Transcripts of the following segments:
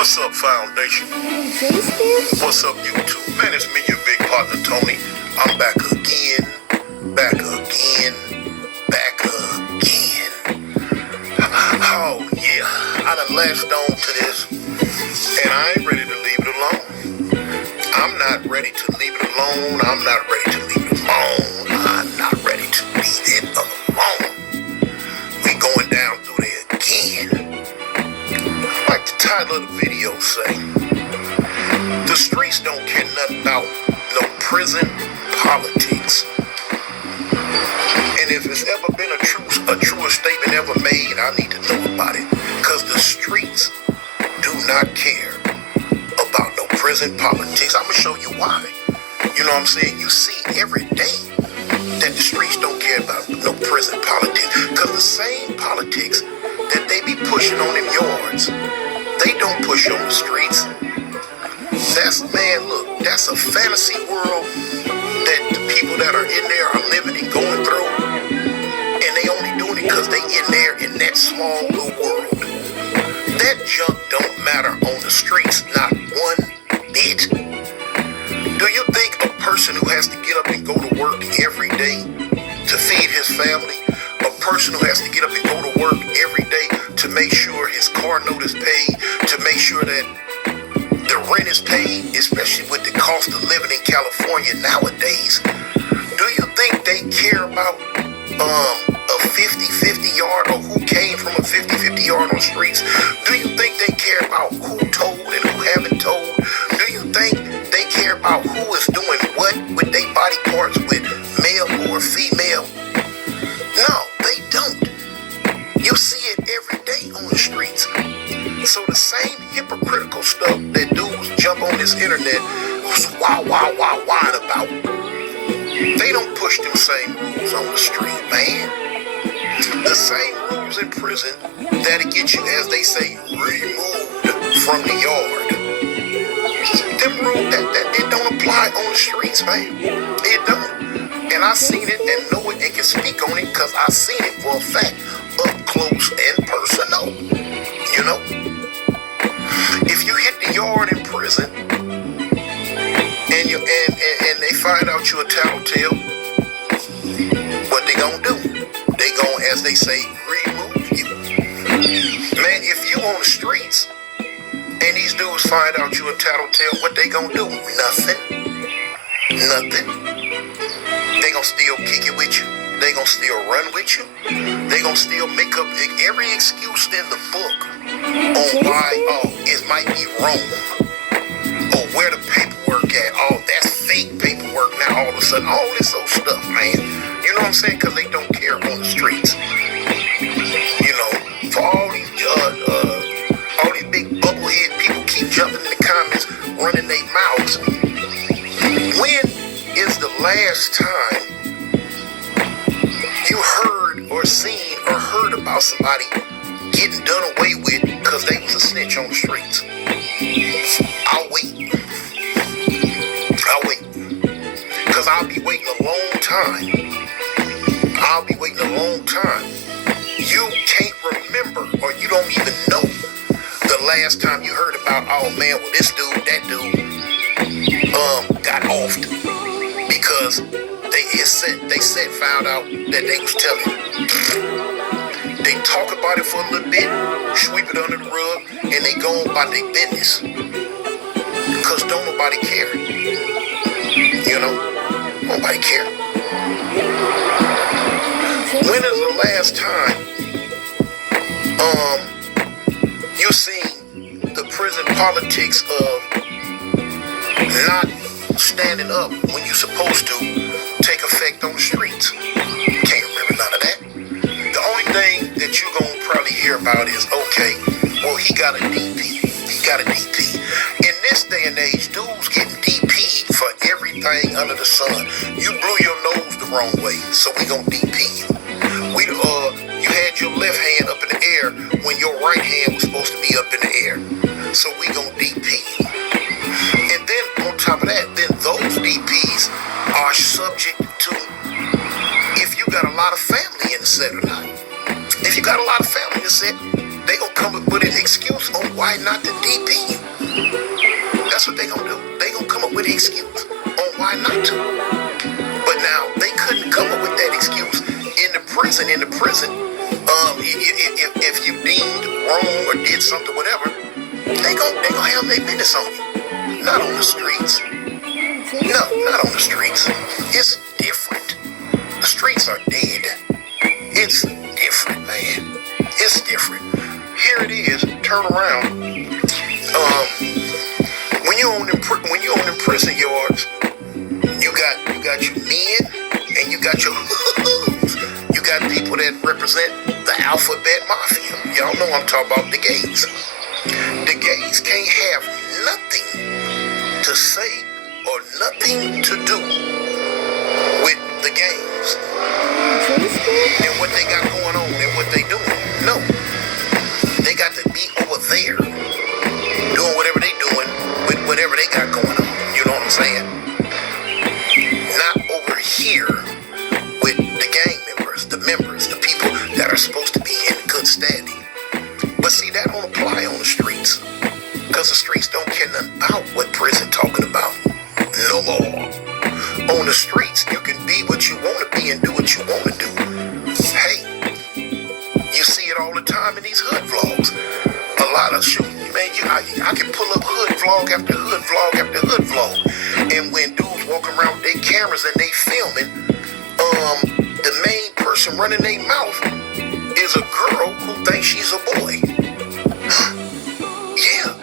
What's up, Foundation? What's up, YouTube? Man, it's me, your big partner, Tony. I'm back again. Oh, yeah. I done latched on to this, and I ain't ready to leave it alone. I'm not ready to leave it alone. I'm not ready to leave it alone. I'm not ready to leave it alone. We going down through there again. Like the title of the video say, the streets don't care nothing about no prison politics. And if it's ever been a truer statement ever made, I need to know about it. Because the streets do not care about no prison politics. I'm going to show you why. You know what I'm saying? You see every day that the streets don't care about no prison politics. Because the same politics that they be pushing on them yards, they don't push on the streets. That's a fantasy world that the people that are in there are living and going through. And they only doing it because they in there in that small little world. That junk don't matter on the streets, not one bit. Do you think a person who has to get up and go to work every day to feed his family, a person who has to get up and go to work every day to make sure his car note is paid, to make sure that the rent is paid, especially with the cost of living in California nowadays, do you think they care about a 50-50 yard or who came from a 50-50 yard on the streets? Do you think they care about who told and who haven't told? Do you think they care about who is doing what with their body parts, with male or female? No, they don't. You see it every day on the streets. So the same hypocritical stuff that dudes jump on this internet whine about, they don't push them same rules on the street, man. The same rules in prison that'll get you, as they say, removed from the yard. Them rules that it don't apply on the streets, man. It don't. And I seen it and know it and can speak on it because I seen it for a fact, up close and personal. You know? If you hit the yard in prison and they find out you're a tattletale, what they gonna do? They gonna, as they say, remove you. Man, if you on the streets and these dudes find out you're a tattletale, what they gonna do? Nothing. They gonna still kick it with you. They gonna still run with you. They gonna still make up every excuse in the book on why it might be wrong, or where the paperwork at. Oh, that's fake paperwork now all of a sudden. All this old stuff, man. You know what I'm saying? Because they don't care on the streets. You know, for all these big bubblehead people keep jumping in the comments, running their mouths. When is the last time you heard or seen or heard about somebody getting done away with because they was a snitch on the streets? I'll wait. Because I'll be waiting a long time. You can't remember, or you don't even know the last time you heard about, oh man, well this dude, that dude got offed because they found out that they was telling. They talk about it for a little bit, sweep it under the rug, and they go on about their business. Because don't nobody care. You know? Nobody care. When is the last time you seen the prison politics of not standing up when you're supposed to take effect on the streets? Can't remember none of that. The only thing that you're going to probably hear about is, okay, well, he got a DP. In this day and age, dudes getting DP'd for everything under the sun. You blew your nose the wrong way, so we going to DP you. You had your left hand up in the air when your right hand was supposed to be up in the air. So we going to DP you. And then on top of that, then those DPs are subject to if you got a lot of family in the set or not. If you got a lot of family in the set, They gonna come up with an excuse on why not to DP you. That's what they gonna do. They gonna come up with an excuse on why not to. But now they couldn't come up with that excuse in the prison. In the prison, if you deemed wrong or did something, whatever, they gonna have their business on you. Not on the streets. No, not on the streets. It's different. The streets are dead. It's different, man. It's different. Here it is. Turn around. When you own them prison yards, you got your men and you got your you got people that represent the alphabet mafia. Y'all know I'm talking about the gays. The gays can't have nothing to say or nothing to do with the games and what they got going on and what they doing. No, they got to be over there doing whatever they doing with whatever they got going on. You know what I'm saying? Not over here with the gang members, the people that are supposed to be in good standing. But see, that don't apply on the streets, because the streets don't care nothing about what prison talking about no more. On the streets, you can be what you want to be and do what you want to do. Hey, you see it all the time in these hood vlogs. A lot of shooting, man. I can pull up hood vlog after hood vlog after hood vlog, and when dudes walk around with their cameras and they filming, the main person running their mouth is a girl who thinks she's a boy. Yeah.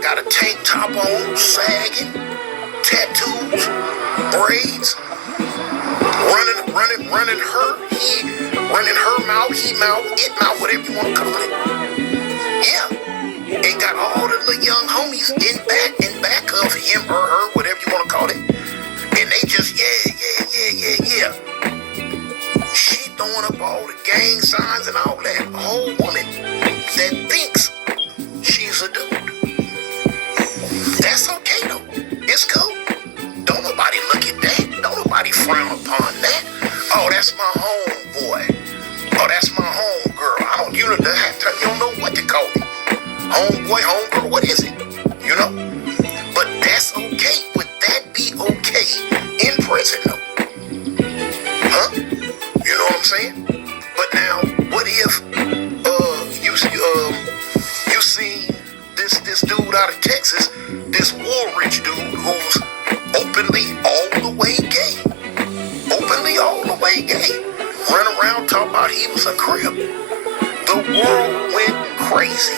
Got a tank top on, sagging, tattoos, braids, running her mouth, he mouth, it mouth, whatever you want to call it. Yeah. And got all the little young homies in back of him or her, whatever you want to call it. And they just, yeah. She throwing up all the gang signs and all that. A whole woman that thinks she's a dude. That's okay though. It's cool. Don't nobody look at that. Don't nobody frown upon that. Oh, that's my homeboy. Oh, that's my homegirl. You don't know what to call it. Homeboy, homegirl, what is it? You know? But that's okay. Would that be okay in prison though? Huh? You know what I'm saying? But now, what if you seen this dude out of Texas, this Woolrich dude who's openly all the way gay. Openly all the way gay. Run around talking about he was a crib. The world went crazy.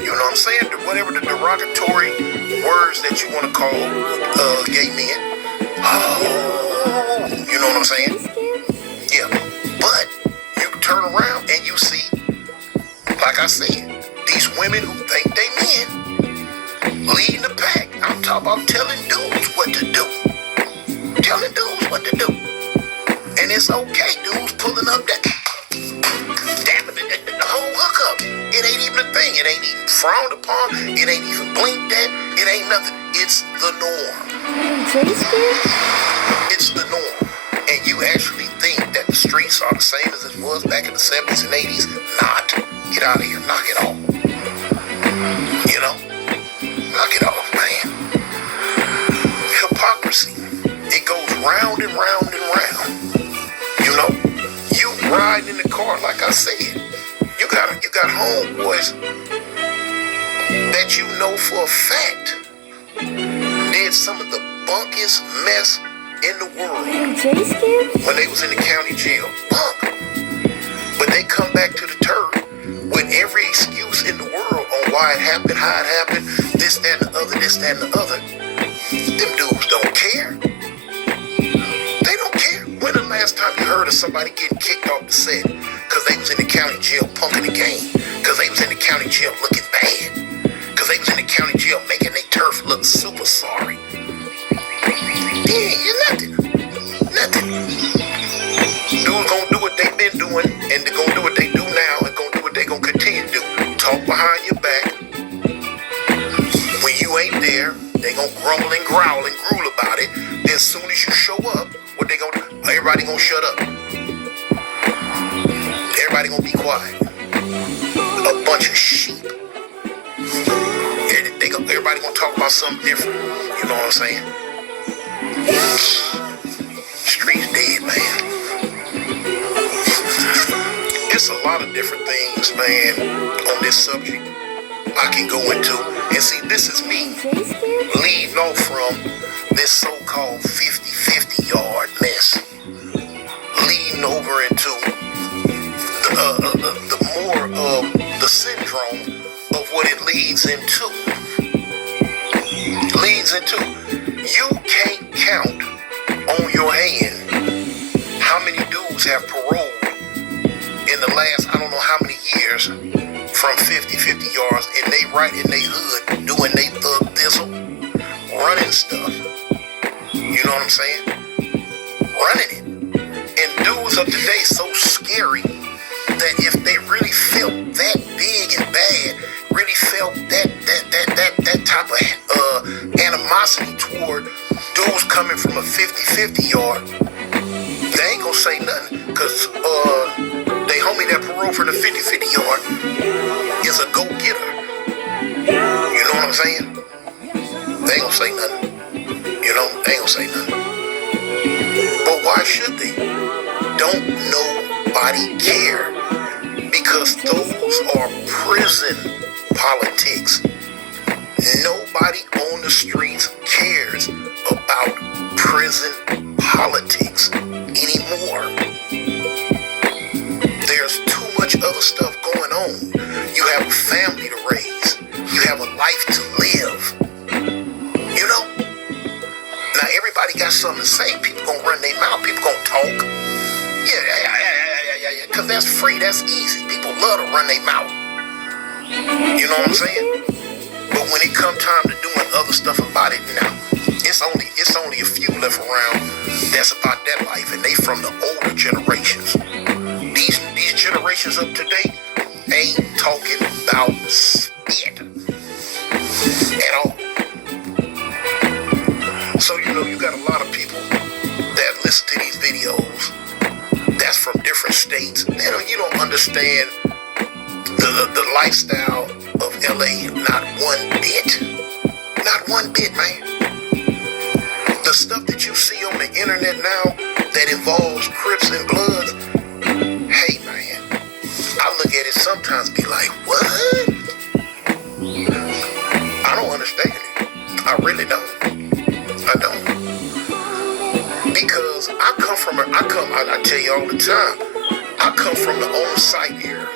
You know what I'm saying? Whatever the derogatory words that you want to call gay men. You know what I'm saying? Yeah. But you turn around and you see, like I said, these women who think they men leading the pack. I'm talking about telling dudes what to do. Telling dudes what to do. And it's okay, dudes pulling up that, damn it, the whole hookup. It ain't even a thing. It ain't even frowned upon. It ain't even blinked at. It ain't nothing. It's the norm. It's the norm. And you actually think that the streets are the same as it was back in the 70s and 80s? Not. Get out of here. Knock it off. You know? Knock it off, man. Hypocrisy. It goes round and round and round. You know? You riding in the car, like I said. You got homeboys that you know for a fact did some of the bunkiest mess in the world when they was in the county jail. Bunk. But they come back to the turd with every excuse in the world on why it happened, how it happened, this, that, and the other, this, that, and the other. Them dudes don't care. They don't care. When the last time you heard of somebody getting kicked off the set because they was in the county jail punking the game, because they was in the county jail looking bad, because they was in the county jail making their turf look super sorry? Nothing. Dudes gonna do what they been doing, and they're gonna do what they do now, and gonna do what they gonna continue to do. Talk behind your back. When you ain't there, they gonna grumble and growl and drool about it. Then as soon as you show up, what they gonna do? Everybody gonna shut up. Everybody gonna be quiet. A bunch of sheep. Everybody gonna talk about something different. You know what I'm saying? Streets dead, man. It's a lot of different things, man, on this subject I can go into. And see, this is me leading off from this so-called 50-50 yard mess, leading over into the more of the syndrome of what it leads into. You can't count on your hand how many dudes have paroled in the last, I don't know how many years, from 50-50 yards, and they right in they hood doing they thug thistle, running stuff. You know what I'm saying? Running it. And dudes of today so scary that if they really felt that big and bad, really felt that type of animosity toward dudes coming from a 50-50 yard, they ain't gonna say nothing, because they homie that parole for the 50-50 yard is a go-getter. You know what I'm saying? They ain't gonna say nothing. You know, they ain't gonna say nothing. But why should they? Don't nobody care, because those are prison politics. Nobody on the streets cares about prison politics anymore. There's too much other stuff going on. You have a family to raise. You have a life to live. You know? Now everybody got something to say. People gonna run their mouth. People gonna talk. Yeah. Because that's free. That's easy. People love to run their mouth. You know what I'm saying? But when it come time to doing other stuff about it, now it's only a few left around that's about that life, and they from the older generations. These generations up to date ain't talking about spit at all. So you got a lot of people that listen to these videos that's from different states. You don't understand the lifestyle of LA, not one bit, man. The stuff that you see on the internet now that involves Crips and Bloods, hey man, I look at it sometimes be like, what? I don't understand it. I really don't. I don't. Because I tell you all the time, I come from the on-site era.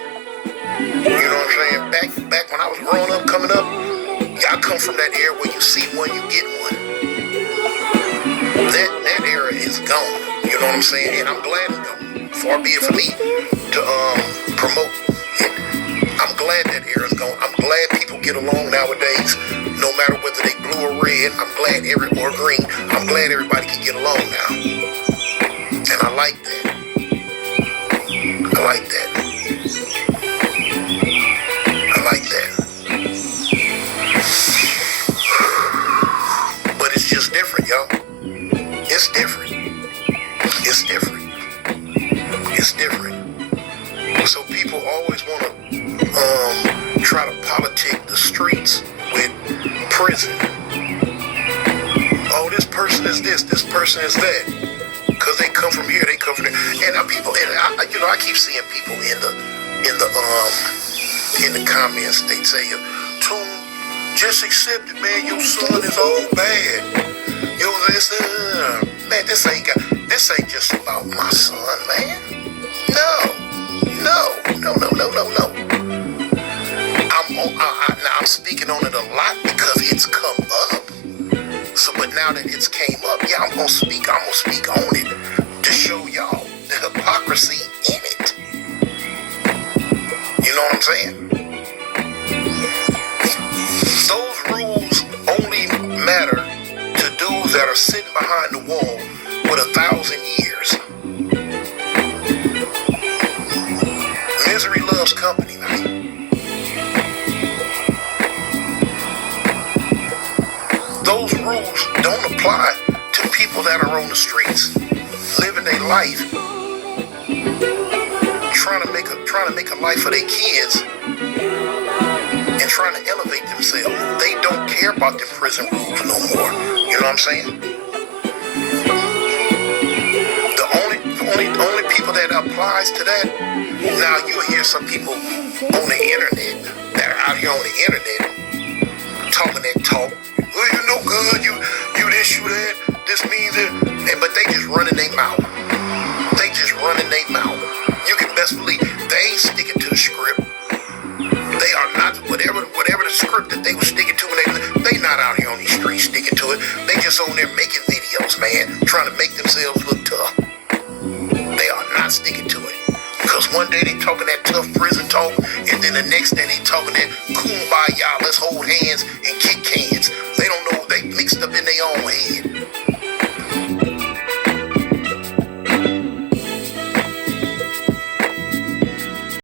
You know what I'm saying? Back when I was growing up, coming up, I come from that era where you see one, you get one. That era is gone. You know what I'm saying? And I'm glad it's gone. Far be it for me to promote it. I'm glad that era is gone. I'm glad people get along nowadays, no matter whether they blue or red. I'm glad or green. I'm glad everybody can get along now. And I like that. I like that. But it's just different, y'all. It's different. So people always want to try to politic the streets with prison. Oh, this person is this person is that. Because they come from here, they come from there. And I keep seeing people in the comments, they say, Tune, just accept it, man. Your son is all bad. Man, this ain't just about my son, man. No. I'm speaking on it a lot because it's come up. So, but now that it's came up, yeah, I'm gonna speak on it to show y'all the hypocrisy in it. You know what I'm saying? Those rules only matter to dudes that are sitting behind the wall with 1,000 years. Misery loves company, man. Those rules don't apply to people that are on the streets, living their life, trying to make a life for their kids, and trying to elevate themselves. They don't care about the prison rules no more. You know what I'm saying? The only people that applies to that, now you'll hear some people on the internet that are out here on the internet talking that talk. Well, you no good, you this, you that, this means it, but they just running their mouth. They just running their mouth. You can best believe they ain't sticking to the script. They are not, whatever the script that they were sticking to when they not out here on these streets sticking to it. They just on there making videos, man, trying to make themselves look tough. They are not sticking to it. Because one day they talking that tough prison talk, and then the next day they talking that kumbaya, let's hold hands and kick cans. They don't know, they mixed up in their own head.